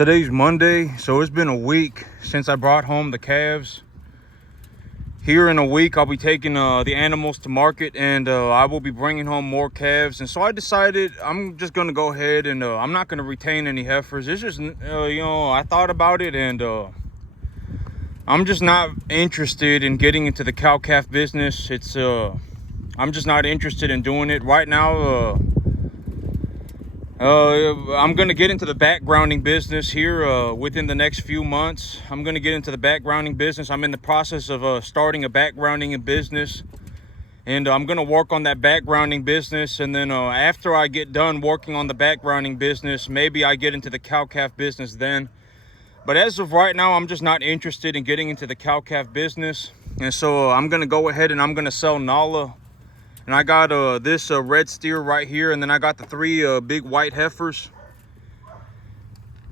Today's Monday, so it's been a week since I brought home the calves. Here in a week, I'll be taking the animals to market, and I will be bringing home more calves. And so I decided I'm just going to go ahead and I'm not going to retain any heifers. It's just, I thought about it, and I'm just not interested in getting into the cow-calf business. I'm just not interested in doing it right now. I'm going to get into the backgrounding business here within the next few months. I'm going to get into the backgrounding business. I'm in the process of starting a backgrounding business. And I'm going to work on that backgrounding business. And then after I get done working on the backgrounding business, maybe I get into the cow-calf business then. But as of right now, I'm just not interested in getting into the cow-calf business. And so I'm going to go ahead and I'm going to sell Nala. And I got this red steer right here, and then I got the three big white heifers.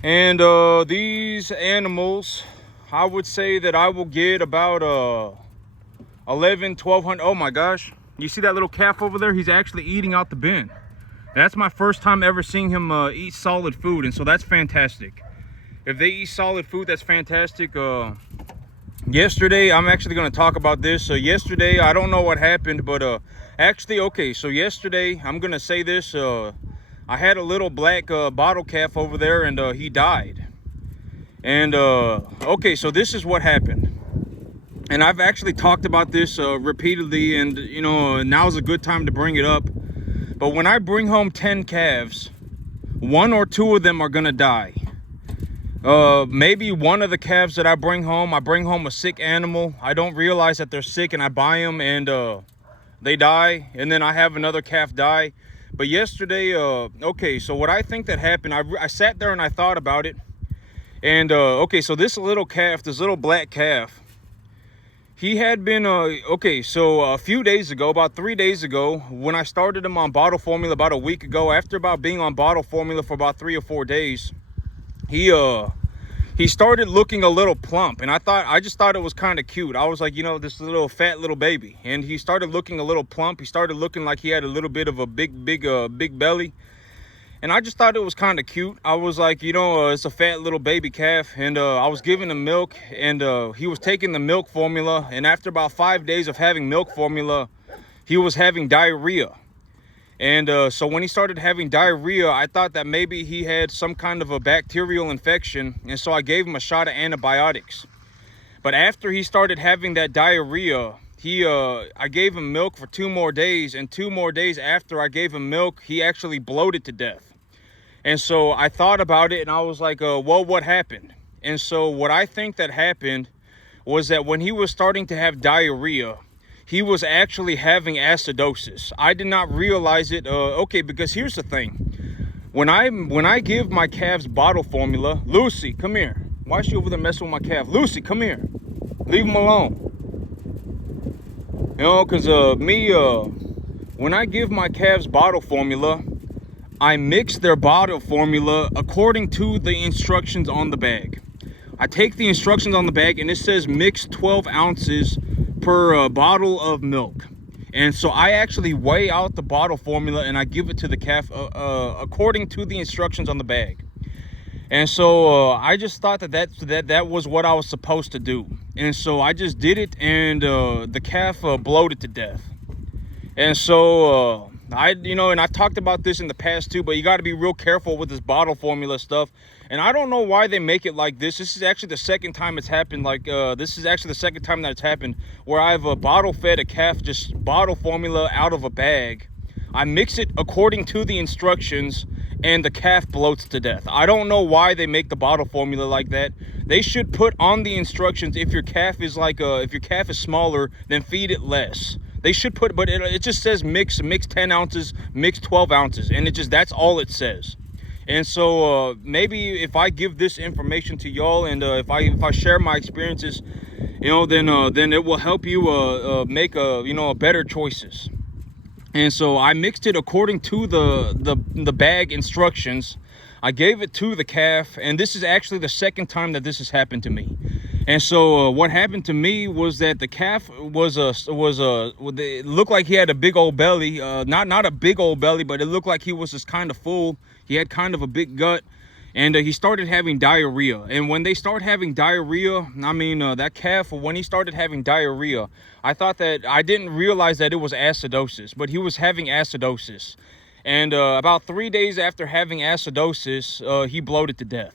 And these animals, I would say that I will get about 1,200. Oh my gosh, you see that little calf over there? He's actually eating out the bin. That's my first time ever seeing him eat solid food, and so that's fantastic. If they eat solid food, that's fantastic. Yesterday, I'm actually going to talk about this. Yesterday, I don't know what happened, but actually, okay, so yesterday, I'm going to say this. I had a little black bottle calf over there, and he died. And, okay, so this is what happened. And I've actually talked about this repeatedly, and, now's a good time to bring it up. But when I bring home 10 calves, 1 or 2 of them are going to die. Maybe one of the calves that I bring home a sick animal. I don't realize that they're sick, and I buy them, and they die, and then I have another calf die. But yesterday, okay, so what I think that happened, I sat there and I thought about it. And okay, so this little calf, this little black calf, he had been okay, so a few days ago, about 3 days ago, when I started him on bottle formula about a week ago, after about being on bottle formula for about 3 or 4 days, he started looking a little plump, and I just thought it was kind of cute. I was like, this little fat little baby, and he started looking a little plump. He started looking like he had a little bit of a big belly, and I just thought it was kind of cute. I was like, it's a fat little baby calf, and I was giving him milk, and he was taking the milk formula, and after about 5 days of having milk formula, he was having diarrhea. And so when he started having diarrhea, I thought that maybe he had some kind of a bacterial infection. And so I gave him a shot of antibiotics. But after he started having that diarrhea, I gave him milk for 2 more days. And 2 more days after I gave him milk, he actually bloated to death. And so I thought about it, and I was like, well, what happened? And so what I think that happened was that when he was starting to have diarrhea, he was actually having acidosis. I did not realize it. Okay, because here's the thing. When I give my calves bottle formula, Lucy, come here. Why is she over there messing with my calf? Lucy, come here. Leave him alone. Because when I give my calves bottle formula, I mix their bottle formula according to the instructions on the bag. I take the instructions on the bag, and it says mix 12 ounces per bottle of milk. And so I actually weigh out the bottle formula, and I give it to the calf according to the instructions on the bag. And so I just thought that was what I was supposed to do. And so I just did it, and the calf bloated to death. And so and I've talked about this in the past too, but you got to be real careful with this bottle formula stuff. And I don't know why they make it like this. This is actually the second time it's happened. This is actually the second time that it's happened where I've bottle fed a calf just bottle formula out of a bag. I mix it according to the instructions, and the calf bloats to death. I don't know why they make the bottle formula like that. They should put on the instructions, if your calf is smaller, then feed it less. They should put, but it just says mix 10 ounces, mix 12 ounces, and that's all it says. And so maybe if I give this information to y'all, and if I share my experiences, then it will help you make better choices. And so I mixed it according to the bag instructions. I gave it to the calf, and this is actually the second time that this has happened to me. And so what happened to me was that the calf it looked like he had a big old belly, not a big old belly, but it looked like he was just kind of full. He had kind of a big gut. and he started having diarrhea. And when they start having diarrhea, I mean, that calf, when he started having diarrhea, I didn't realize that it was acidosis, but he was having acidosis. And about 3 days after having acidosis, he bloated to death.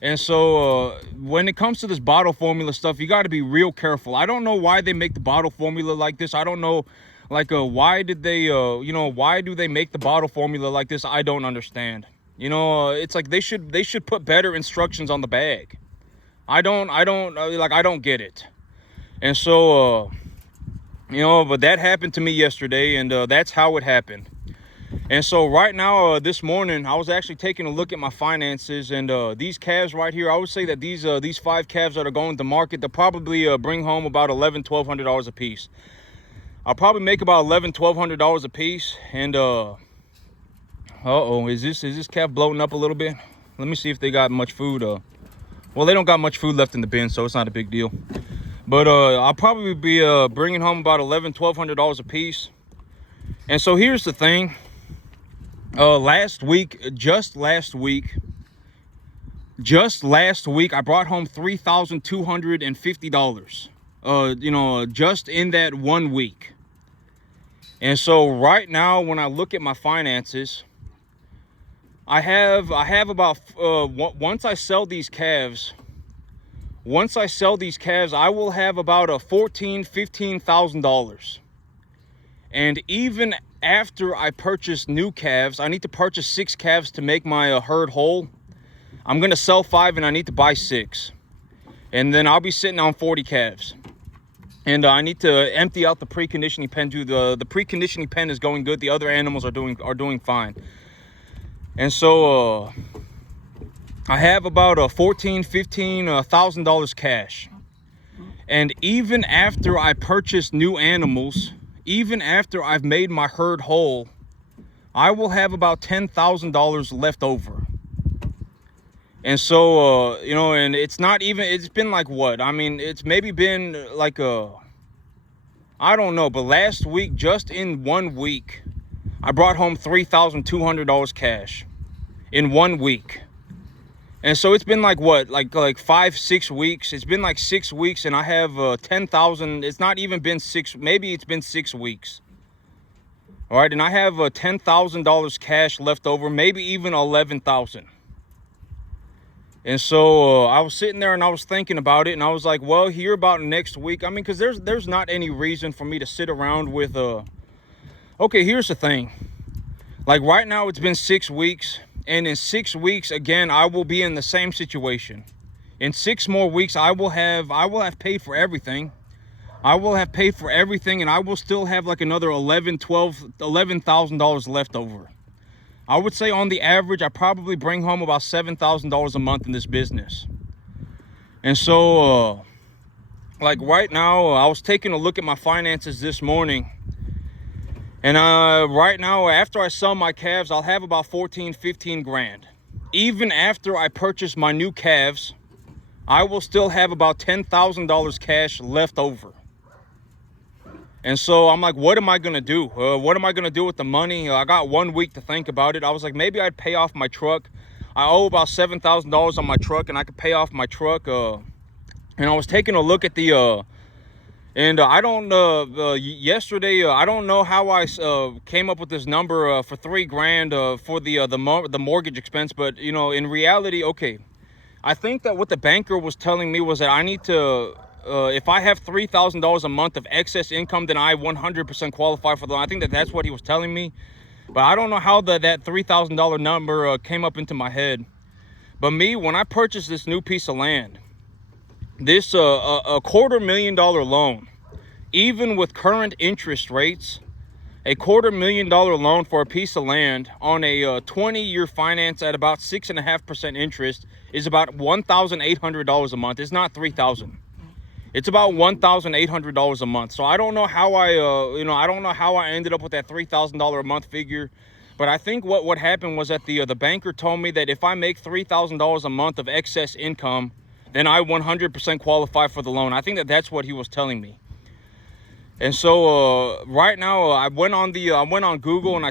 And so when it comes to this bottle formula stuff, you got to be real careful. I don't know why they make the bottle formula like this. I don't know, like, why did they, why do they make the bottle formula like this? I don't understand. It's like they should put better instructions on the bag. I don't get it. And so, but that happened to me yesterday, and that's how it happened. And so right now, this morning, I was actually taking a look at my finances, and these calves right here, I would say that these 5 calves that are going to market, they'll probably bring home about $1,100-$1,200 a piece. I'll probably make about $1,100-$1,200 a piece. And is this calf bloating up a little bit? Let me see if they got much food. Well, they don't got much food left in the bin, so it's not a big deal. But I'll probably be bringing home about $1,100-$1,200 a piece. And so here's the thing. Just last week, I brought home $3,250. Just in that 1 week. And so right now, when I look at my finances, I have about once I sell these calves, I will have about $14,000-$15,000. And even after I purchase new calves, I need to purchase 6 calves to make my herd whole. I'm gonna sell 5 and I need to buy 6, and then I'll be sitting on 40 calves. And I need to empty out the preconditioning pen too. The preconditioning pen is going good. The other animals are doing fine. And so I have about $14,000-$15,000 cash. And even after I purchase new animals, even after I've made my herd whole, I will have about $10,000 left over. And so, and it's been like what? I mean, it's maybe been like I don't know, but last week, just in 1 week, I brought home $3,200 cash in 1 week. And so it's been like what, like 5-6 weeks. It's been like 6 weeks, and I have 10,000. It's not even been 6. Maybe it's been 6 weeks. All right, and I have $10,000 cash left over, maybe even 11,000. And so I was sitting there and I was thinking about it, and I was like, well, here about next week. I mean, because there's not any reason for me to sit around with okay, here's the thing. Like right now, it's been 6 weeks. And in 6 weeks, again, I will be in the same situation. In 6 more weeks, I will have paid for everything. I will have paid for everything, and I will still have like another $11,000 left over. I would say on the average, I probably bring home about $7,000 a month in this business. And so, like right now, I was taking a look at my finances this morning. And right now, after I sell my calves, I'll have about 15 grand. Even after I purchase my new calves, I will still have about $10,000 cash left over. And so I'm like, what am I going to do? What am I going to do with the money? I got 1 week to think about it. I was like, maybe I'd pay off my truck. I owe about $7,000 on my truck, and I could pay off my truck. And I was taking a look at the... yesterday, I don't know how I came up with this number for $3 grand for the mortgage expense. But, in reality, okay, I think that what the banker was telling me was that I need to... if I have $3,000 a month of excess income, then I 100% qualify for the loan. I think that's what he was telling me. But I don't know how that $3,000 number came up into my head. But me, when I purchased this new piece of land, this a $250,000 loan, even with current interest rates, a $250,000 loan for a piece of land on a 20-year finance at about 6.5% interest is about $1,800 a month. It's not $3,000. It's about $1,800 a month. So I don't know how I don't know how I ended up with that $3,000 a month figure. But I think what happened was that the banker told me that if I make $3,000 a month of excess income, then I 100% qualify for the loan. I think that's what he was telling me. And so right now I went on Google and I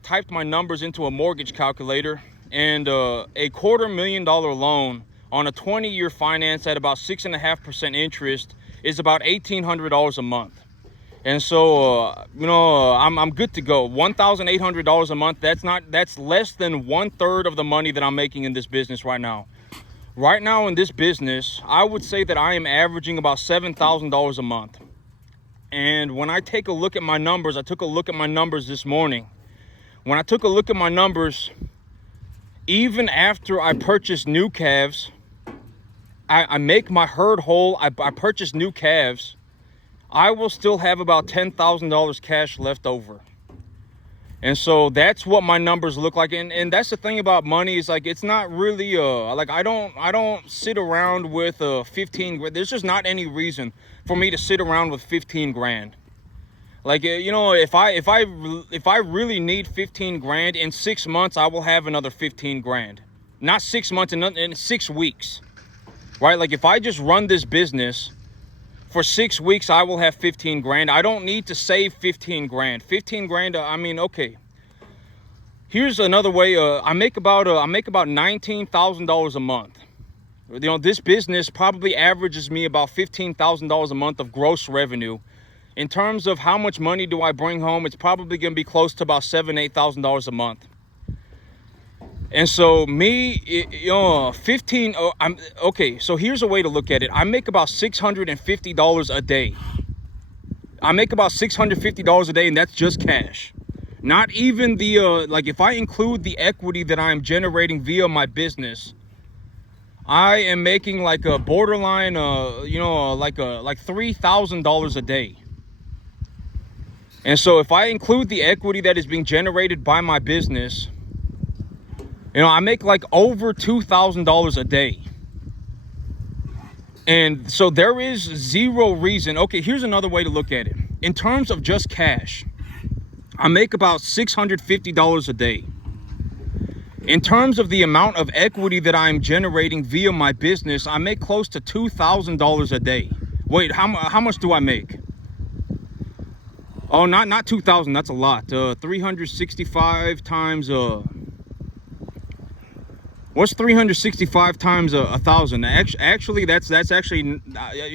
typed my numbers into a mortgage calculator, and a $250,000 loan on a 20-year finance at about 6.5% interest is about $1,800 a month. And so, I'm good to go. $1,800 a month. That's less than 1/3 of the money that I'm making in this business right now. Right now in this business, I would say that I am averaging about $7,000 a month. And when I take a look at my numbers, I took a look at my numbers this morning. When I took a look at my numbers, even after I purchase new calves, I make my herd whole, I purchase new calves, I will still have about $10,000 cash left over. And so that's what my numbers look like. And that's the thing about money, is like, it's not really like I don't sit around with 15 grand. There's just not any reason for me to sit around with 15 grand. Like, if I really need 15 grand in 6 months, I will have another 15 grand. Not 6 months, in 6 weeks. Right? Like, if I just run this business for 6 weeks, I will have 15 grand. I don't need to save 15 grand. 15 grand, okay. Here's another way. I make about $19,000 a month. This business probably averages me about $15,000 a month of gross revenue. In terms of how much money do I bring home, it's probably going to be close to about $7,000-8,000 a month. And so so here's a way to look at it. I make about $650 a day. I make about $650 a day, and that's just cash. Not even the, if I include the equity that I'm generating via my business, I am making like a borderline, like $3,000 a day. And so if I include the equity that is being generated by my business, I make like over $2,000 a day. And so there is zero reason. Okay, here's another way to look at it. In terms of just cash, I make about $650 a day. In terms of the amount of equity that I'm generating via my business, I make close to $2,000 a day. Wait, how much do I make? Oh, not 2,000. That's a lot. 365 times what's 365 times 1,000? Actually, that's actually,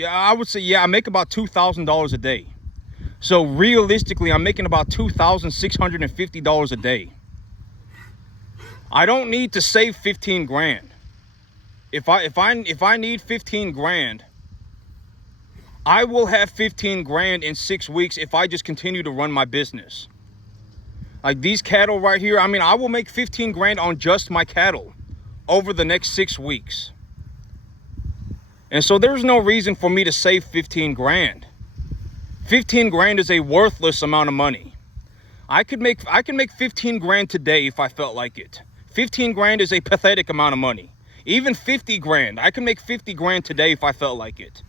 I would say, I make about $2,000 a day. So realistically, I'm making about $2,650 a day. I don't need to save 15 grand. If I need 15 grand, I will have 15 grand in 6 weeks if I just continue to run my business. Like these cattle right here, I will make 15 grand on just my cattle over the next 6 weeks. And so there's no reason for me to save 15 grand. 15 grand is a worthless amount of money. I can make 15 grand today if I felt like it. 15 grand is a pathetic amount of money. Even 50 grand, I can make 50 grand today if I felt like it.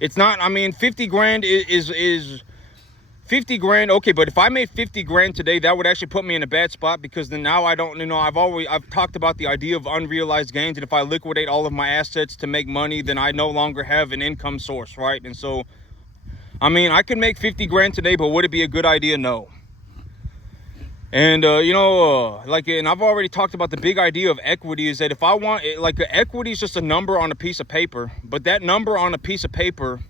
It's not, 50 grand is 50 grand. Okay, but if I made 50 grand today, that would actually put me in a bad spot, because then now I don't, I've talked about the idea of unrealized gains. And if I liquidate all of my assets to make money, then I no longer have an income source, right? And so, I could make 50 grand today, but would it be a good idea? No. And, and I've already talked about the big idea of equity, is that if I want, equity is just a number on a piece of paper, but that number on a piece of paper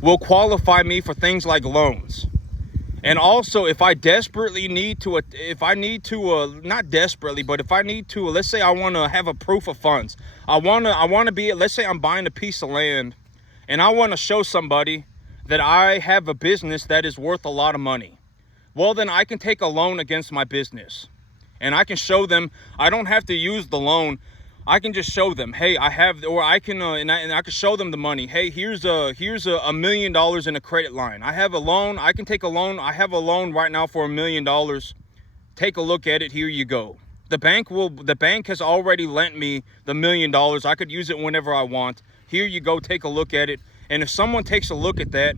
will qualify me for things like loans. And also, if I desperately need to, not desperately, but if I need to, let's say I want to have a proof of funds. I want to be, let's say I'm buying a piece of land and I want to show somebody that I have a business that is worth a lot of money. Well, then I can take a loan against my business and I can show them. I don't have to use the loan. I can just show them, hey, I have, or I can, and I can show them the money. Hey, here's $1 million in a credit line. I have a loan. I can take a loan. I have a loan right now for $1 million. Take a look at it. Here you go. The bank has already lent me the $1 million. I could use it whenever I want. Here you go. Take a look at it. And if someone takes a look at that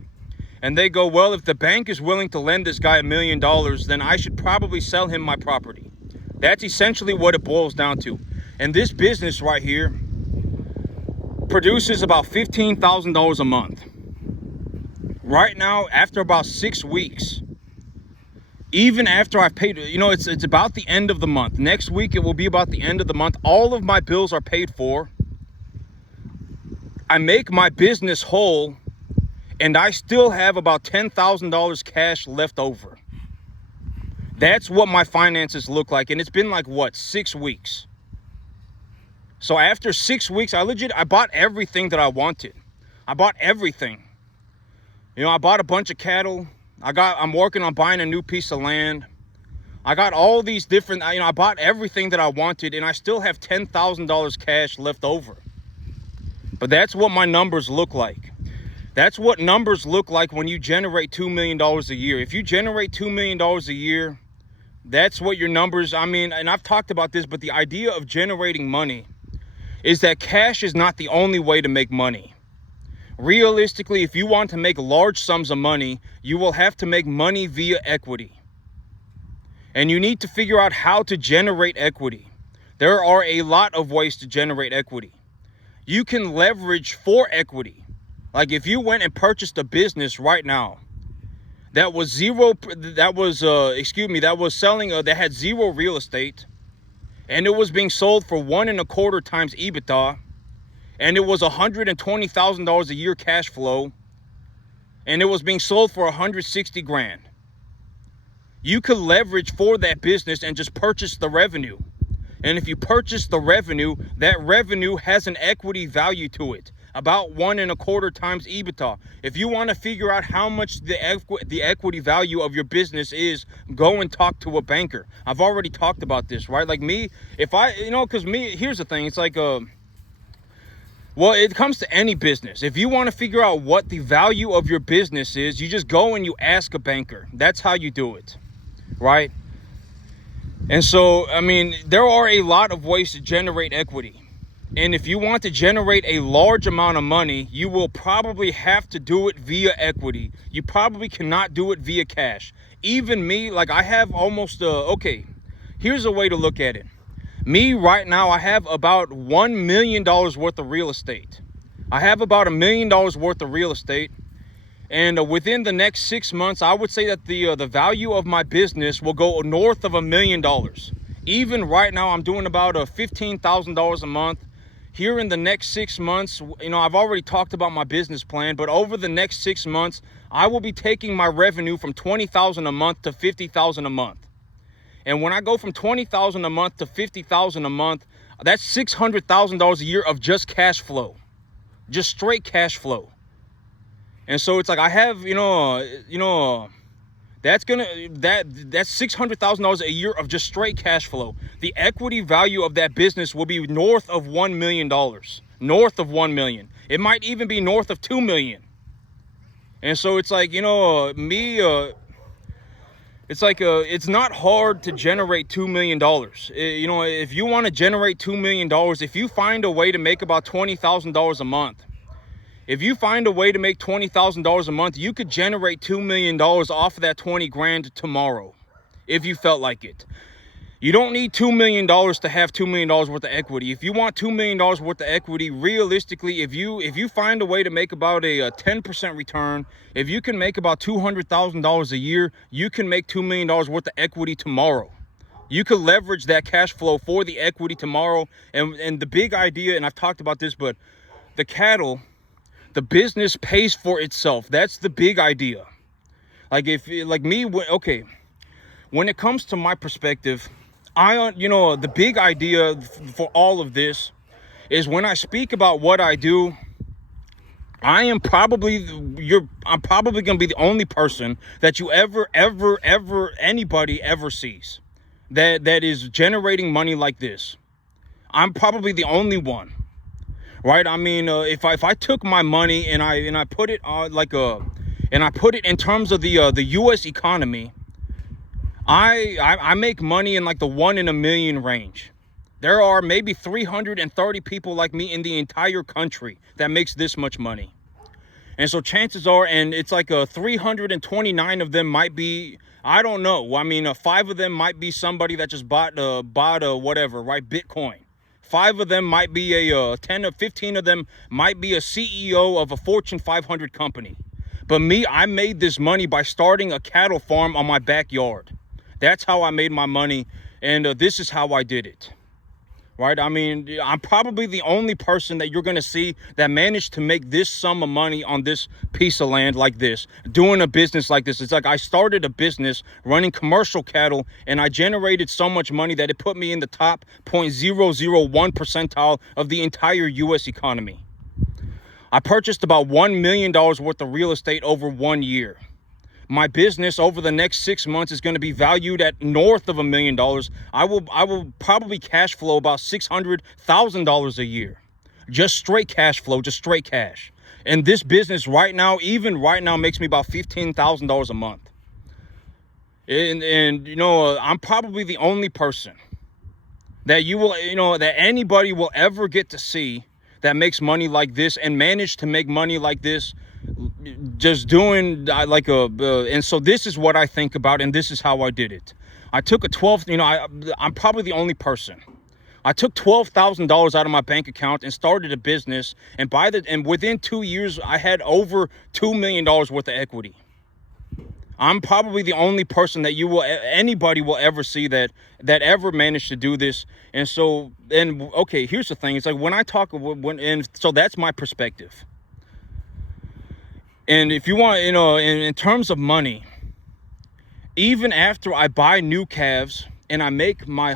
and they go, well, if the bank is willing to lend this guy $1 million, then I should probably sell him my property. That's essentially what it boils down to. And this business right here produces about $15,000 a month. Right now, after about 6 weeks, Even after I've paid, it's about the end of the month. Next week, it will be about the end of the month. All of my bills are paid for. I make my business whole, and I still have about $10,000 cash left over. That's what my finances look like. And it's been like, what, 6 weeks? So after 6 weeks, I bought everything that I wanted. I bought everything. I bought a bunch of cattle. I'm working on buying a new piece of land. I got all these different, I bought everything that I wanted, and I still have $10,000 cash left over. But that's what my numbers look like. That's what numbers look like when you generate $2 million a year. If you generate $2 million a year, that's what your numbers, and I've talked about this, but the idea of generating money is that cash is not the only way to make money. Realistically, if you want to make large sums of money, you will have to make money via equity. And you need to figure out how to generate equity. There are a lot of ways to generate equity. You can leverage for equity. Like if you went and purchased a business right now that was that had zero real estate, and it was being sold for 1.25 times EBITDA, and it was $120,000 a year cash flow, and it was being sold for 160 grand. You could leverage for that business and just purchase the revenue. And if you purchase the revenue, that revenue has an equity value to it, about 1.25 times EBITDA. If you want to figure out how much the equity value of your business is, go and talk to a banker. I've already talked about this, right? Like me, here's the thing. It's like, well, it comes to any business. If you want to figure out what the value of your business is, you just go and you ask a banker. That's how you do it, right? And so, there are a lot of ways to generate equity. And if you want to generate a large amount of money, you will probably have to do it via equity. You probably cannot do it via cash. Even me, like I have almost, here's a way to look at it. Me right now, I have about $1 million worth of real estate. I have about $1 million worth of real estate. And within the next 6 months, I would say that the value of my business will go north of $1 million. Even right now, I'm doing about $15,000 a month. Here in the next 6 months, I've already talked about my business plan, but over the next 6 months, I will be taking my revenue from $20,000 a month to $50,000 a month. And when I go from $20,000 a month to $50,000 a month, that's $600,000 a year of just cash flow, just straight cash flow. And so it's like I have, that's $600,000 a year of just straight cash flow. The equity value of that business will be north of $1 million, north of $1 million. It might even be north of $2 million. And so it's like, it's not hard to generate $2 million. If you want to generate $2 million, if you find a way to make about $20,000 a month, if you find a way to make $20,000 a month, you could generate $2 million off of that 20 grand tomorrow, if you felt like it. You don't need $2 million to have $2 million worth of equity. If you want $2 million worth of equity, realistically, if you find a way to make about a 10% return, if you can make about $200,000 a year, you can make $2 million worth of equity tomorrow. You could leverage that cash flow for the equity tomorrow. And the big idea, and I've talked about this, but the cattle, the business pays for itself. That's the big idea. Like when it comes to my perspective, the big idea for all of this is when I speak about what I do, I'm probably going to be the only person that you anybody ever sees that is generating money like this. I'm probably the only one, right? If I took my money and I put it on and I put it in terms of the U.S. economy, I make money in like the 1 in a million range. There are maybe 330 people like me in the entire country that makes this much money. And so chances are, and it's like 329 of them might be, I don't know. 5 of them might be somebody that just bought whatever, right? Bitcoin. 5 of them might be 10 or 15 of them might be a CEO of a Fortune 500 company. But me, I made this money by starting a cattle farm on my backyard. That's how I made my money, and this is how I did it. Right? I mean, I'm probably the only person that you're going to see that managed to make this sum of money on this piece of land like this, doing a business like this. It's like I started a business running commercial cattle, and I generated so much money that it put me in the top 0.001 percentile of the entire U.S. economy. I purchased about $1 million worth of real estate over 1 year. My business over the next 6 months is going to be valued at north of $1 million. I will probably cash flow about $600,000 a year. Just straight cash flow, just straight cash. And this business right now, even right now, makes me about $15,000 a month. And you know, I'm probably the only person that that anybody will ever get to see that makes money like this and manage to make money like this, just doing and so this is what I think about, and this is how I did it. I took I'm probably the only person. I took $12,000 out of my bank account and started a business, and within 2 years I had over $2 million worth of equity. I'm probably the only person that anybody will ever see that ever managed to do this. And so, okay, here's the thing. It's like when I talk, and so that's my perspective. And if you want, in terms of money, even after I buy new calves and I make my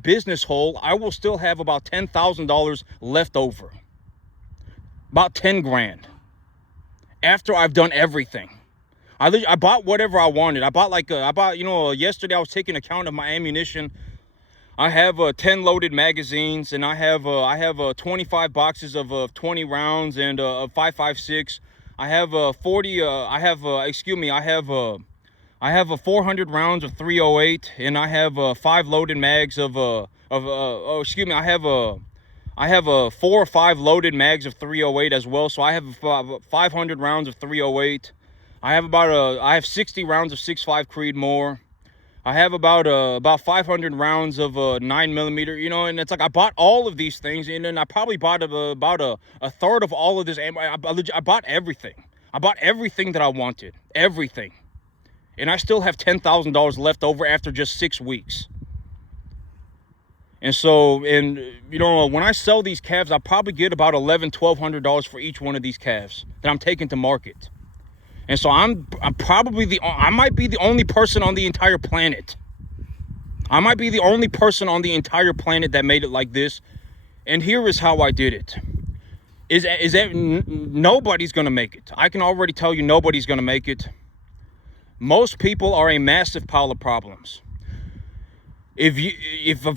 business whole, I will still have about $10,000 left over. About 10 grand. After I've done everything. I bought whatever I wanted. Yesterday I was taking account of my ammunition. I have 10 loaded magazines, and I have 25 boxes of 20 rounds and a 5.56. I have 400 rounds of 308, and I have 5 loaded mags I have 4 or 5 loaded mags of 308 as well. So I have 500 rounds of 308. I have 60 rounds of 6.5 Creedmoor. I have about 500 rounds of 9mm, and it's like I bought all of these things, and then I probably bought about a third of all of this. I bought everything. I bought everything that I wanted, everything, and I still have $10,000 left over after just 6 weeks. And so, when I sell these calves, I probably get about $1,100-$1,200 for each one of these calves that I'm taking to market. And so I might be the only person on the entire planet. I might be the only person on the entire planet that made it like this. And here is how I did it. Nobody's going to make it. I can already tell you nobody's going to make it. Most people are a massive pile of problems. If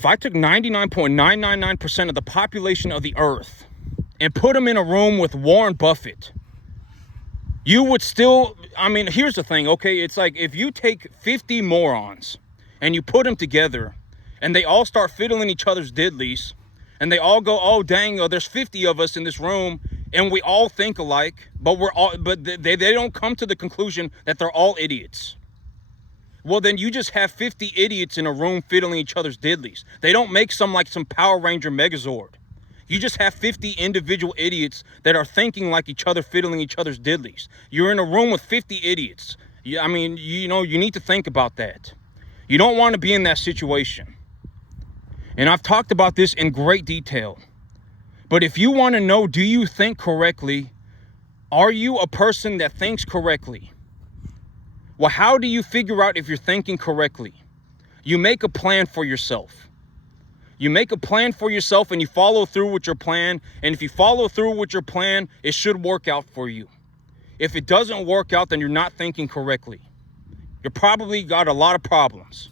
I took 99.999% of the population of the earth and put them in a room with Warren Buffett, you would still, here's the thing, okay? It's like if you take 50 morons and you put them together and they all start fiddling each other's diddlies and they all go, oh, dang, there's 50 of us in this room and we all think alike, but they don't come to the conclusion that they're all idiots. Well, then you just have 50 idiots in a room fiddling each other's diddlies. They don't make some Power Ranger Megazord. You just have 50 individual idiots that are thinking like each other, fiddling each other's diddlies. You're in a room with 50 idiots. You need to think about that. You don't want to be in that situation. And I've talked about this in great detail. But if you want to know, do you think correctly? Are you a person that thinks correctly? Well, how do you figure out if you're thinking correctly? You make a plan for yourself. You make a plan for yourself and you follow through with your plan. And if you follow through with your plan, it should work out for you. If it doesn't work out, then you're not thinking correctly. You're probably got a lot of problems,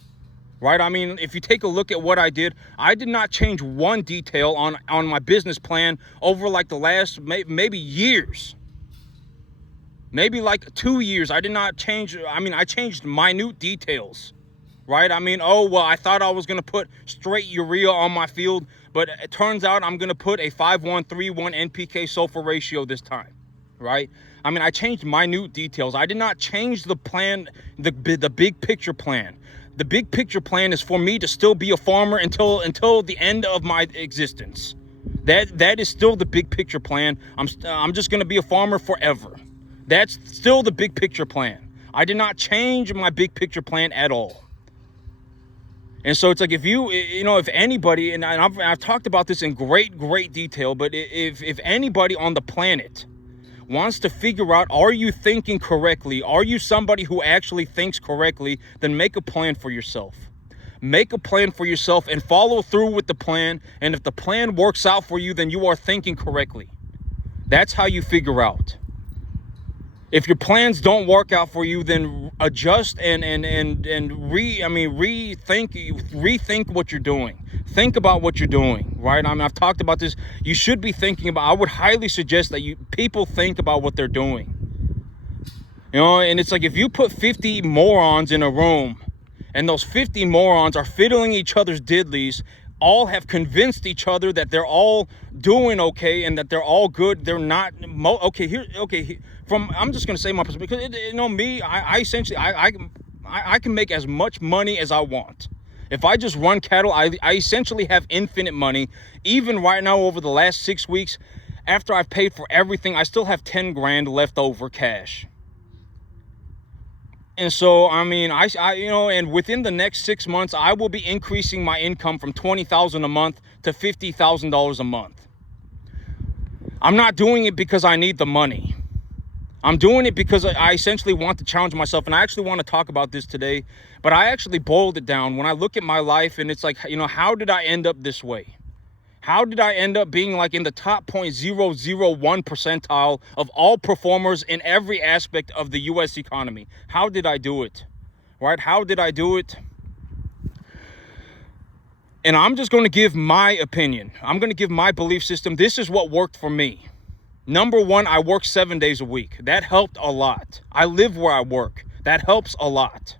right? If you take a look at what I did not change one detail on my business plan over the last maybe years. Maybe 2 years. I did not change. I changed minute details. Right? I thought I was going to put straight urea on my field, but it turns out I'm going to put a 5:1:3:1 NPK sulfur ratio this time, right? I changed minute details. I did not change the plan, the big picture plan. The big picture plan is for me to still be a farmer until the end of my existence. That is still the big picture plan. I'm just going to be a farmer forever. That's still the big picture plan. I did not change my big picture plan at all. And so it's like, if if anybody, and I've talked about this in great detail, but if anybody on the planet wants to figure out, are you thinking correctly? Are you somebody who actually thinks correctly? Then make a plan for yourself. Make a plan for yourself and follow through with the plan. And if the plan works out for you, then you are thinking correctly. That's how you figure out. If your plans don't work out for you, then adjust and rethink what you're doing. Think about what you're doing, right? I've talked about this. You should be thinking about, I would highly suggest that people think about what they're doing. And it's like, if you put 50 morons in a room and those 50 morons are fiddling each other's diddlies, all have convinced each other that they're all doing okay and that they're all good. They're not I'm just gonna say my perspective, because me, I essentially I can make as much money as I want. If I just run cattle, I essentially have infinite money. Even right now, over the last 6 weeks, after I've paid for everything, I still have 10 grand left over cash. And so, and within the next 6 months, I will be increasing my income from $20,000 a month to $50,000 a month. I'm not doing it because I need the money. I'm doing it because I essentially want to challenge myself. And I actually want to talk about this today, but I actually boiled it down. When I look at my life, and it's like, how did I end up this way? How did I end up being like in the top 0.001 percentile of all performers in every aspect of the U.S. economy? How did I do it? Right? How did I do it? And I'm just going to give my opinion. I'm going to give my belief system. This is what worked for me. Number one, I work 7 days a week. That helped a lot. I live where I work. That helps a lot.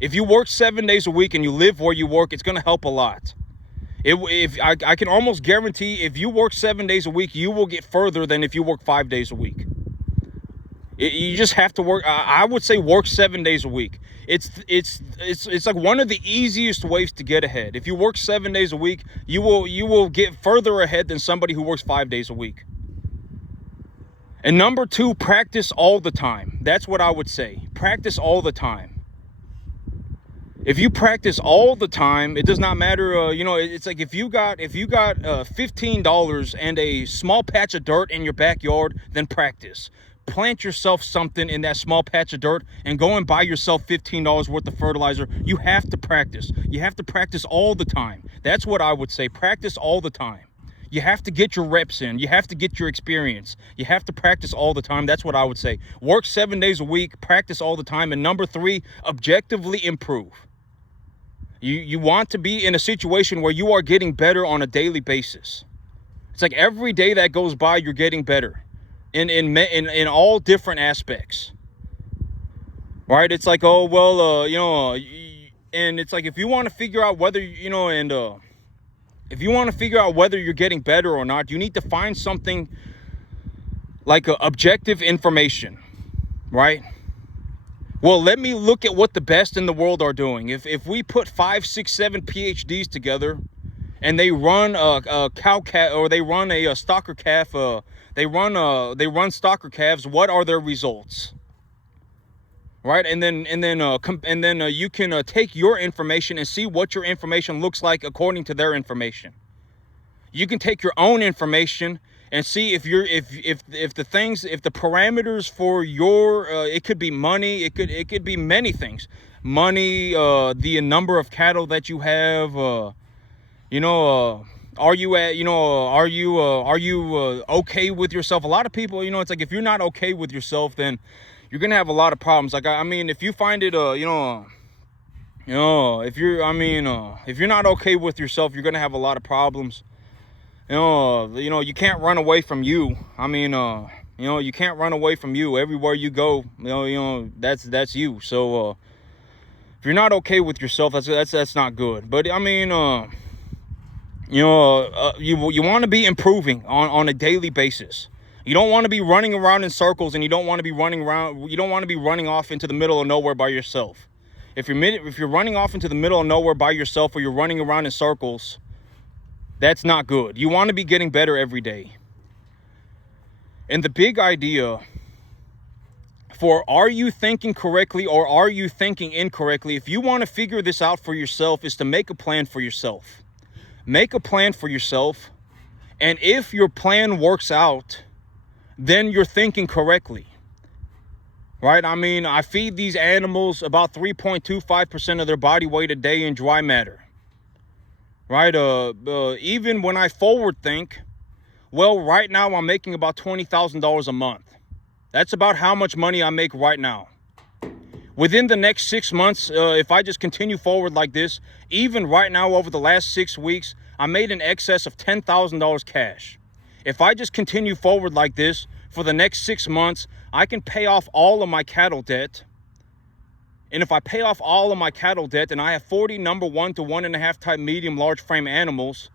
If you work 7 days a week and you live where you work, it's going to help a lot. I can almost guarantee, if you work 7 days a week, you will get further than if you work 5 days a week. You just have to work. I would say work 7 days a week. It's like one of the easiest ways to get ahead. If you work 7 days a week, you will get further ahead than somebody who works 5 days a week. And number two, practice all the time. That's what I would say. Practice all the time. If you practice all the time, it does not matter. It's like, if you got $15 and a small patch of dirt in your backyard, then practice. Plant yourself something in that small patch of dirt and go and buy yourself $15 worth of fertilizer. You have to practice. You have to practice all the time. That's what I would say. Practice all the time. You have to get your reps in. You have to get your experience. You have to practice all the time. That's what I would say. Work 7 days a week, practice all the time. And number three, objectively improve. You want to be in a situation where you are getting better on a daily basis. It's like every day that goes by, you're getting better in all different aspects. Right? It's like, and it's like, if you want to figure out whether, if you want to figure out whether you're getting better or not, you need to find something like objective information, right? Well, let me look at what the best in the world are doing. If we put 5, 6, 7 PhDs together and they run a cow calf, or they run a stocker calf, they run stocker calves, what are their results? Right? And then you can take your information and see what your information looks like according to their information. You can take your own information and see if the parameters for your it could be money, it could be many things. Money, the number of cattle that you have, are you okay with yourself? A lot of people, it's like, if you're not okay with yourself, then you're gonna have a lot of problems. Like, if you find it, if you're not okay with yourself, you're gonna have a lot of problems. You can't run away from you. You can't run away from you. Everywhere you go, that's you. So, if you're not okay with yourself, that's not good. But you want to be improving on a daily basis. You don't want to be running around in circles, and you don't want to be running off into the middle of nowhere by yourself. If you're running off into the middle of nowhere by yourself, or you're running around in circles, that's not good. You want to be getting better every day. And the big idea for are you thinking correctly or are you thinking incorrectly? If you want to figure this out for yourself, is to make a plan for yourself. Make a plan for yourself. And if your plan works out, then you're thinking correctly. Right? I mean, I feed these animals about 3.25% of their body weight a day in dry matter. Right? Even when I forward think, well, right now I'm making about $20,000 a month. That's about how much money I make right now. Within the next 6 months, if I just continue forward like this, even right now over the last 6 weeks, I made in excess of $10,000 cash. If I just continue forward like this for the next 6 months, I can pay off all of my cattle debt. And if I pay off all of my cattle debt and I have 40 number 1 to 1.5 type medium large frame animals,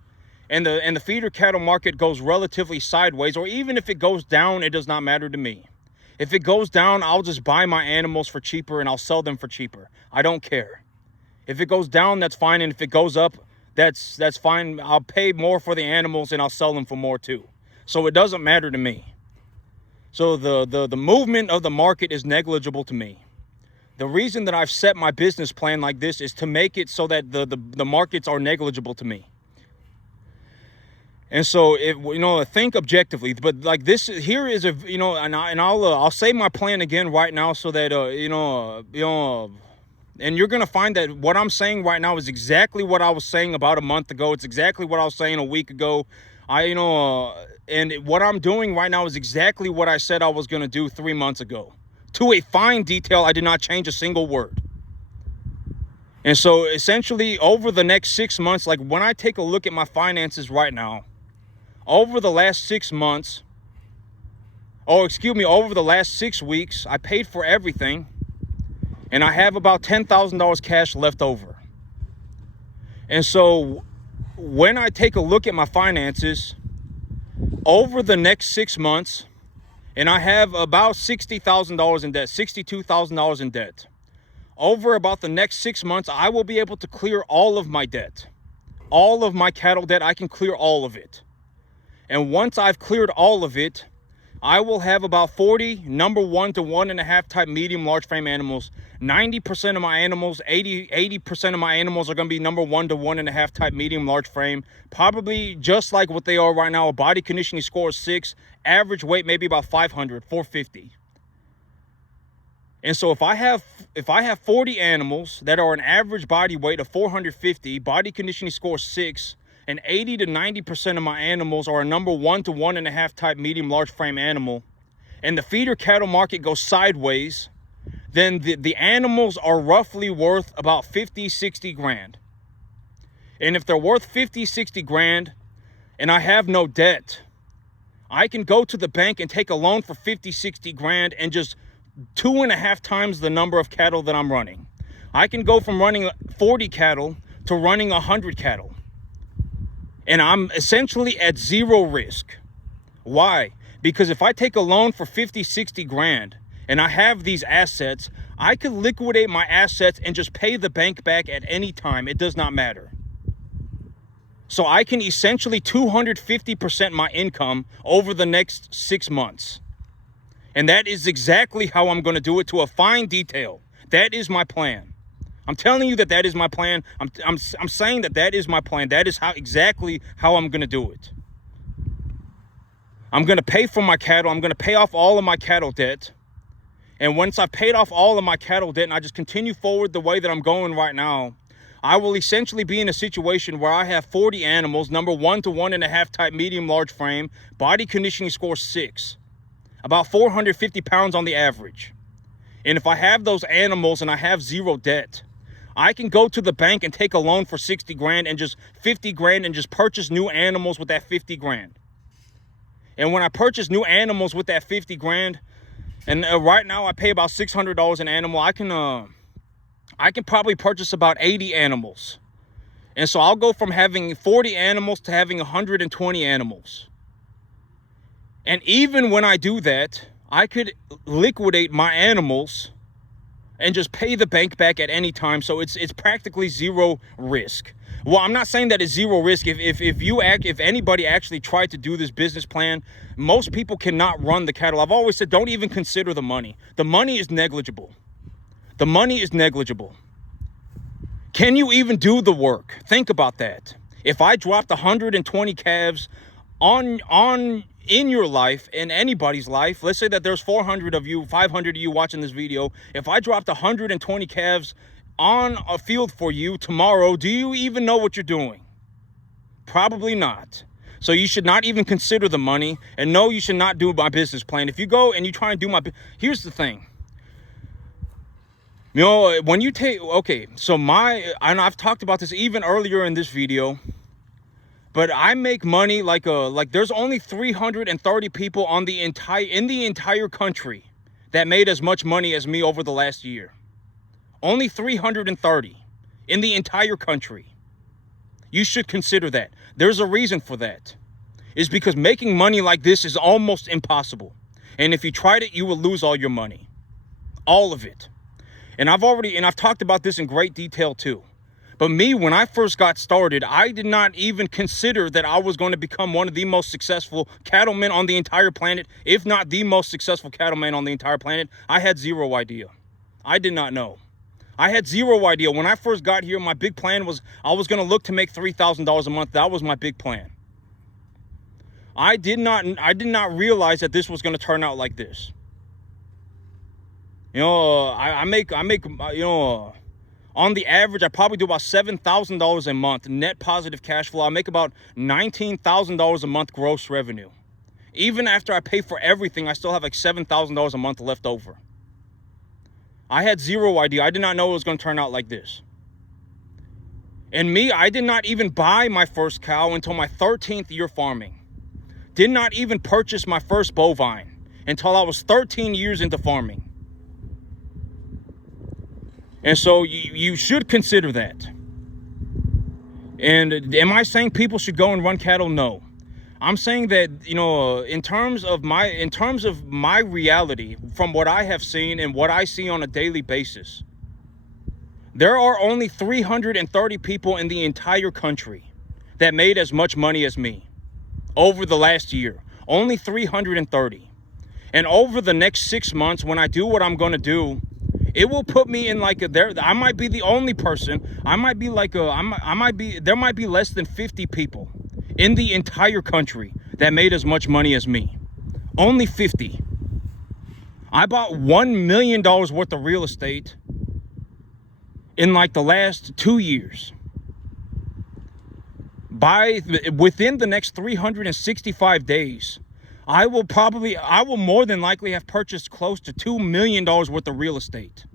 and the feeder cattle market goes relatively sideways, or even if it goes down, it does not matter to me. If it goes down, I'll just buy my animals for cheaper and I'll sell them for cheaper. I don't care. If it goes down, that's fine. And if it goes up, that's fine. I'll pay more for the animals and I'll sell them for more too. So it doesn't matter to me. So the movement of the market is negligible to me. The reason that I've set my business plan like this is to make it so that the markets are negligible to me. And so, think objectively, but like this here is and I'll say my plan again right now so that, and you're going to find that what I'm saying right now is exactly what I was saying about a month ago. It's exactly what I was saying a week ago. And what I'm doing right now is exactly what I said I was going to do 3 months ago. To a fine detail, I did not change a single word. And so essentially over the next 6 months, like when I take a look at my finances right now, over the last 6 months, over the last 6 weeks, I paid for everything and I have about $10,000 cash left over. And so when I take a look at my finances over the next 6 months, and I have about $60,000 in debt, $62,000 in debt. Over about the next 6 months, I will be able to clear all of my debt. All of my cattle debt, I can clear all of it. And once I've cleared all of it, I will have about 40 number 1 to 1.5 type medium large frame animals. 90% of my animals, 80% of my animals are going to be number 1 to 1.5 type medium large frame. Probably just like what they are right now, a body conditioning score of 6, average weight maybe about 500, 450. And so if I have 40 animals that are an average body weight of 450, body conditioning score 6, and 80 to 90% of my animals are a number 1 to 1.5 type medium large frame animal, and the feeder cattle market goes sideways, then the animals are roughly worth about 50, 60 grand. And if they're worth 50, 60 grand and I have no debt, I can go to the bank and take a loan for 50, 60 grand and just 2.5 times the number of cattle that I'm running. I can go from running 40 cattle to running 100 cattle. And I'm essentially at zero risk. Why? Because if I take a loan for 50, 60 grand and I have these assets, I could liquidate my assets and just pay the bank back at any time. It does not matter. So I can essentially 250% my income over the next 6 months. And that is exactly how I'm going to do it, to a fine detail. That is my plan. I'm telling you that is my plan. I'm saying that is my plan. That is exactly how I'm going to do it. I'm going to pay for my cattle. I'm going to pay off all of my cattle debt. And once I've paid off all of my cattle debt and I just continue forward the way that I'm going right now, I will essentially be in a situation where I have 40 animals, number 1 to 1.5 type medium large frame, body conditioning score 6, about 450 pounds on the average. And if I have those animals and I have zero debt, I can go to the bank and take a loan for 60 grand and just 50 grand and just purchase new animals with that 50 grand. And when I purchase new animals with that 50 grand, and right now I pay about $600 an animal, I can probably purchase about 80 animals. And so I'll go from having 40 animals to having 120 animals. And even when I do that, I could liquidate my animals and just pay the bank back at any time. So it's practically zero risk. Well, I'm not saying that it's zero risk. If anybody actually tried to do this business plan, most people cannot run the cattle. I've always said, don't even consider the money. The money is negligible. The money is negligible. Can you even do the work? Think about that. If I dropped 120 calves in your life, in anybody's life, let's say that there's 400 of you, 500 of you watching this video. If I dropped 120 calves on a field for you tomorrow, do you even know what you're doing? Probably not. So you should not even consider the money, and no, you should not do my business plan. If you go and you try and do here's the thing. You know, when you take, okay, so and I've talked about this even earlier in this video, but I make money like there's only 330 people in the entire country that made as much money as me over the last year. Only 330 in the entire country. You should consider that. There's a reason for that. It's because making money like this is almost impossible. And if you tried it, you will lose all your money. All of it. And I've talked about this in great detail too. But me, when I first got started, I did not even consider that I was going to become one of the most successful cattlemen on the entire planet, if not the most successful cattleman on the entire planet. I had zero idea. I did not know. I had zero idea. When I first got here, my big plan was I was going to look to make $3,000 a month. That was my big plan. I did not realize that this was going to turn out like this. You know, I make, you know, on the average, I probably do about $7,000 a month net positive cash flow. I make about $19,000 a month gross revenue. Even after I pay for everything, I still have like $7,000 a month left over. I had zero idea. I did not know it was going to turn out like this. And me, I did not even buy my first cow until my 13th year farming. Did not even purchase my first bovine until I was 13 years into farming. And so you should consider that. And am I saying people should go and run cattle? No. I'm saying that, you know, in terms of my reality, from what I have seen and what I see on a daily basis, there are only 330 people in the entire country that made as much money as me over the last year. Only 330. And over the next 6 months, when I do what I'm going to do, it will put me in like I might be the only person. I might be like there might be less than 50 people in the entire country that made as much money as me. Only 50. I bought $1 million worth of real estate in like the last 2 years. Within the next 365 days, I will more than likely have purchased close to $2 million worth of real estate.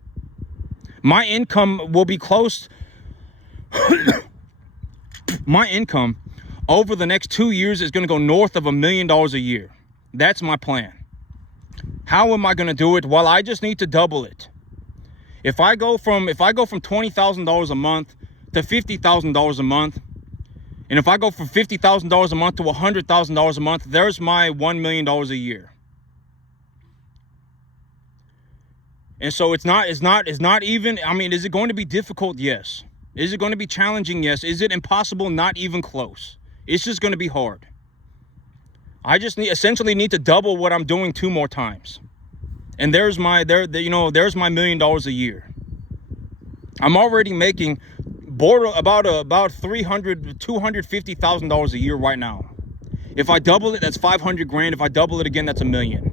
My income will be close. My income over the next 2 years is going to go north of $1 million a year. That's my plan. How am I going to do it? Well, I just need to double it. If I go from $20,000 a month to $50,000 a month, and if I go from $50,000 a month to $100,000 a month, there's my $1 million a year. And so it's not even, I mean, is it going to be difficult? Yes. Is it going to be challenging? Yes. Is it impossible? Not even close. It's just going to be hard. I just essentially need to double what I'm doing 2 more times. And there's my $1 million a year. I'm already making about $250,000 a year right now. If I double it, that's 500 grand. If I double it again, that's $1 million.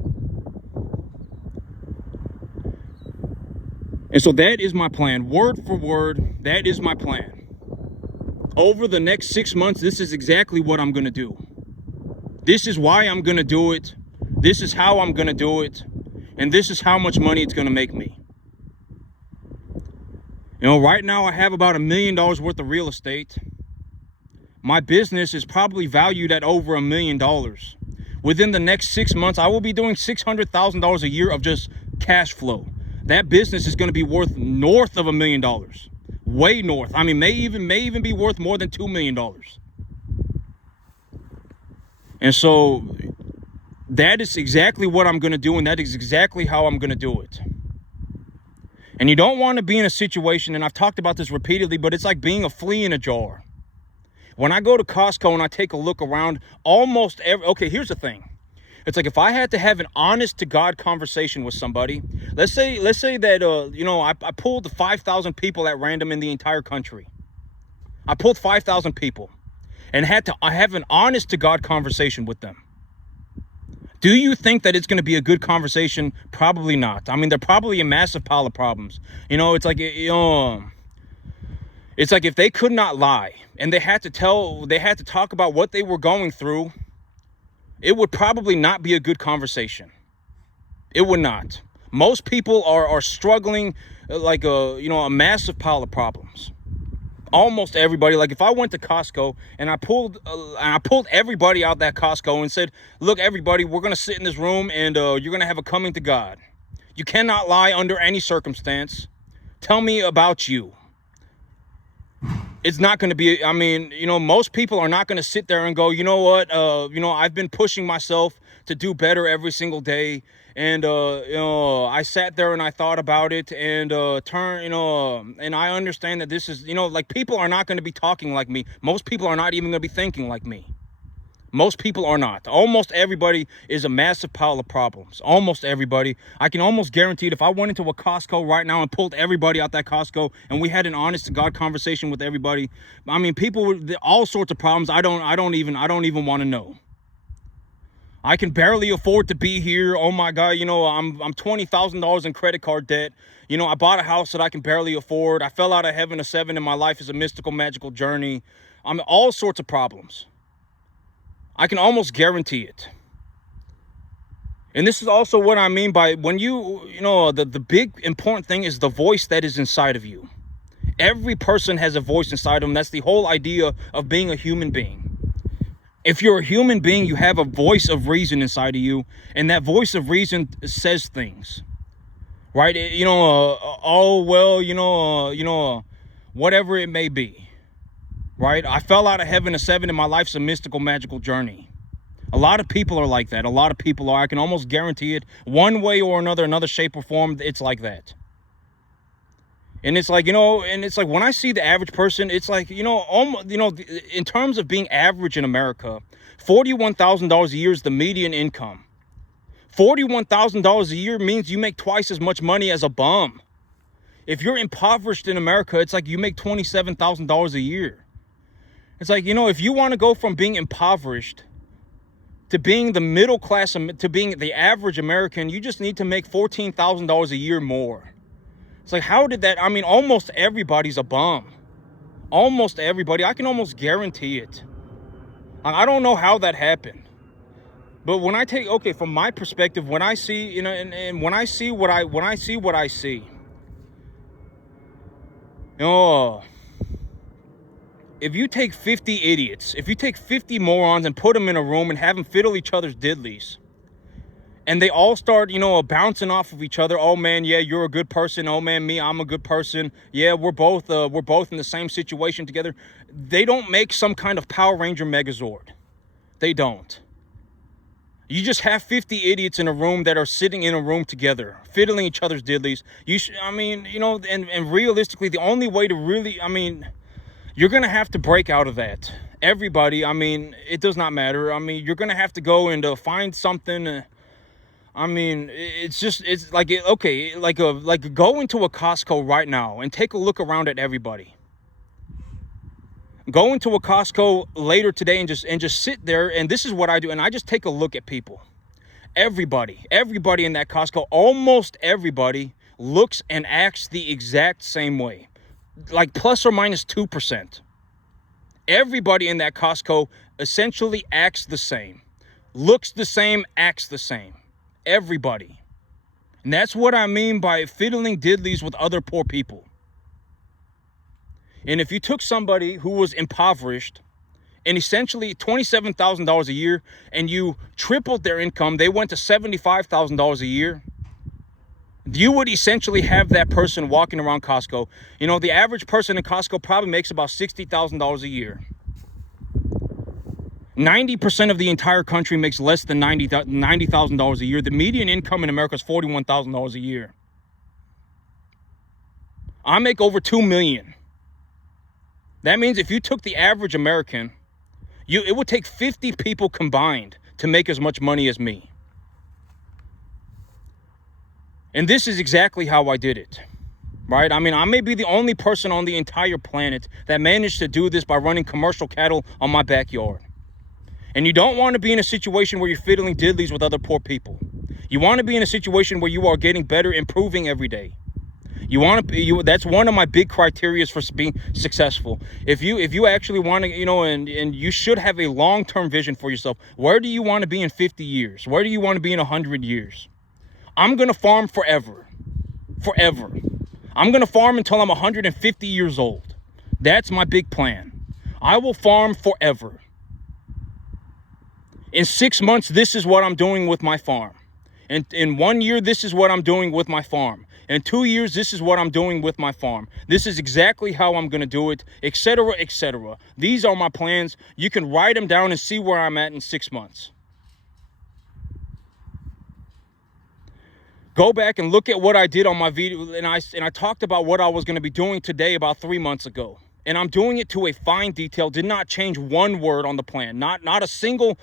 And so that is my plan. Word for word, that is my plan. Over the next 6 months, this is exactly what I'm going to do. This is why I'm going to do it. This is how I'm going to do it. And this is how much money it's going to make me. You know, right now I have about $1 million worth of real estate. My business is probably valued at over $1 million. Within the next 6 months, I will be doing $600,000 a year of just cash flow. That business is going to be worth north of $1 million. Way north. I mean, may even be worth more than $2 million. And so that is exactly what I'm going to do, and that is exactly how I'm going to do it. And you don't want to be in a situation, and I've talked about this repeatedly, but it's like being a flea in a jar. When I go to Costco and I take a look around, okay, here's the thing. It's like if I had to have an honest to God conversation with somebody, let's say that, I pulled 5,000 people at random in the entire country. I pulled 5,000 people and I have an honest to God conversation with them. Do you think that it's going to be a good conversation? Probably not. I mean, they're probably a massive pile of problems. It's like, it's like if they could not lie and they had to talk about what they were going through, it would probably not be a good conversation. It would not. Most people are struggling like a massive pile of problems. Almost everybody. Like if I went to Costco and I pulled everybody out that Costco and said, look, everybody, we're going to sit in this room and you're going to have a coming to God. You cannot lie under any circumstance. Tell me about you. It's not going to be, most people are not going to sit there and go, you know what, I've been pushing myself to do better every single day. And, I sat there and I thought about it and, and I understand that this is, like people are not going to be talking like me. Most people are not even going to be thinking like me. Most people are not. Almost everybody is a massive pile of problems. Almost everybody. I can almost guarantee it if I went into a Costco right now and pulled everybody out that Costco and we had an honest to God conversation with everybody. I mean, people with all sorts of problems. I don't even want to know. I can barely afford to be here. Oh my God, I'm $20,000 in credit card debt. I bought a house that I can barely afford. I fell out of heaven to 7 and my life is a mystical, magical journey. All sorts of problems. I can almost guarantee it. And this is also what I mean by when the big important thing is the voice that is inside of you. Every person has a voice inside of them. That's the whole idea of being a human being. If you're a human being, you have a voice of reason inside of you. And that voice of reason says things. Right? Whatever it may be. Right? I fell out of heaven to 7 and my life's a mystical, magical journey. A lot of people are like that. A lot of people are. I can almost guarantee it. One way or another shape or form, it's like that. And it's like, when I see the average person, it's like, in terms of being average in America, $41,000 a year is the median income. $41,000 a year means you make twice as much money as a bum. If you're impoverished in America, it's like you make $27,000 a year. It's like, if you want to go from being impoverished to being the middle class, to being the average American, you just need to make $14,000 a year more. It's like, how did that? I mean, almost everybody's a bum. Almost everybody. I can almost guarantee it. I don't know how that happened. But when I from my perspective, when I see, and when I see what I see, if you take 50 idiots, if you take 50 morons and put them in a room and have them fiddle each other's diddlies, and they all start, bouncing off of each other. Oh man, yeah, you're a good person. Oh man, I'm a good person. Yeah, we're both in the same situation together. They don't make some kind of Power Ranger Megazord. They don't. You just have 50 idiots in a room that are sitting in a room together, fiddling each other's diddlies. And realistically, the only way to really, you're going to have to break out of that. Everybody, it does not matter. You're going to have to go and find something. It's like, okay, like go into a Costco right now and take a look around at everybody. Go into a Costco later today and just sit there. And this is what I do. And I just take a look at people. Everybody in that Costco, almost everybody looks and acts the exact same way. Like plus or minus 2%. Everybody in that Costco essentially acts the same. Looks the same, acts the same. Everybody. And that's what I mean by fiddling diddlies with other poor people. And if you took somebody who was impoverished and essentially $27,000 a year and you tripled their income, they went to $75,000 a year, you would essentially have that person walking around Costco. The average person in Costco probably makes about $60,000 a year. 90% of the entire country makes less than $90,000 a year. The median income in America is $41,000 a year. I make over $2 million. That means if you took the average American, it would take 50 people combined to make as much money as me. And this is exactly how I did it, right? I mean, I may be the only person on the entire planet that managed to do this by running commercial cattle on my backyard. And you don't want to be in a situation where you're fiddling diddlies with other poor people. You want to be in a situation where you are getting better, improving every day. That's one of my big criteria for being successful. If you actually want to, and you should have a long-term vision for yourself. Where do you want to be in 50 years? Where do you want to be in 100 years? I'm going to farm forever. Forever. I'm going to farm until I'm 150 years old. That's my big plan. I will farm forever. In 6 months, this is what I'm doing with my farm. In 1 year, this is what I'm doing with my farm. In 2 years, this is what I'm doing with my farm. This is exactly how I'm going to do it, etc., etc. These are my plans. You can write them down and see where I'm at in 6 months. Go back and look at what I did on my video, and I talked about what I was going to be doing today about 3 months ago. And I'm doing it to a fine detail. Did not change one word on the plan. Not a single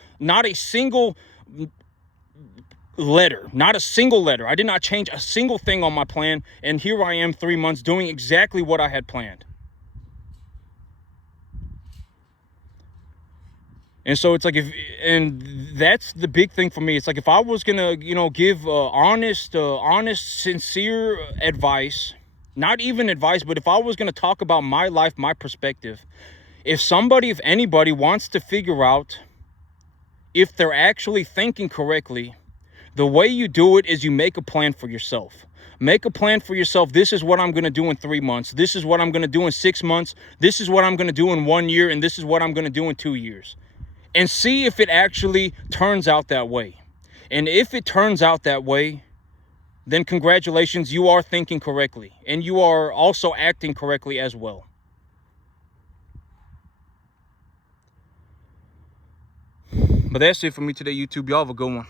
letter. Not a single letter. I did not change a single thing on my plan. And here I am 3 months doing exactly what I had planned. And so it's like, and that's the big thing for me. It's like, if I was gonna, give honest, sincere advice, not even advice, but if I was gonna talk about my life, my perspective, if anybody wants to figure out if they're actually thinking correctly, the way you do it is you make a plan for yourself. Make a plan for yourself. This is what I'm going to do in 3 months. This is what I'm going to do in 6 months. This is what I'm going to do in 1 year. And this is what I'm going to do in 2 years. And see if it actually turns out that way. And if it turns out that way, then congratulations, you are thinking correctly. And you are also acting correctly as well. But that's it for me today, YouTube. Y'all have a good one.